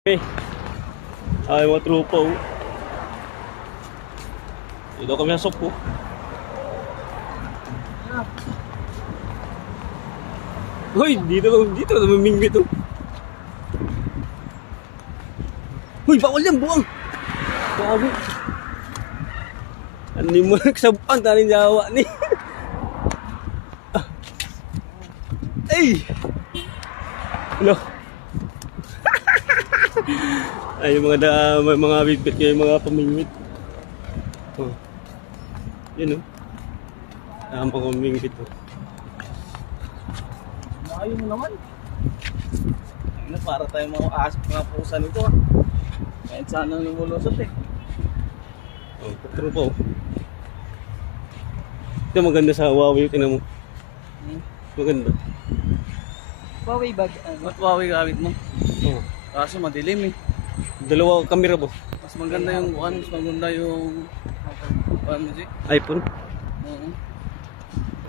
Ay, mga trupa oh. Dito kami nasok po. Hoy, dito namimingwit oh. Hoy, bawal yan, buwang. Grabe. Ano mo nagsabuan, taning Jawa ni. Ay! Ano? Ay, yung mga bitbit kayo, mga pamingwit. Oh. Yan oh. Tama ko pamingwit oh. Ayaw mo naman. Ano, para tayo mga asip, mga pusa nito ah. Kahit sana lumulusot eh. Oh, trupa oh. Ito maganda sa Huawei, tingnan mo. Maganda. Huawei bag, what Huawei gamit mo? Oh. Kaso madilim eh. Dalawa camera ba? Mas maganda yung ano, mas maganda yung ano mo, iPhone. Oo.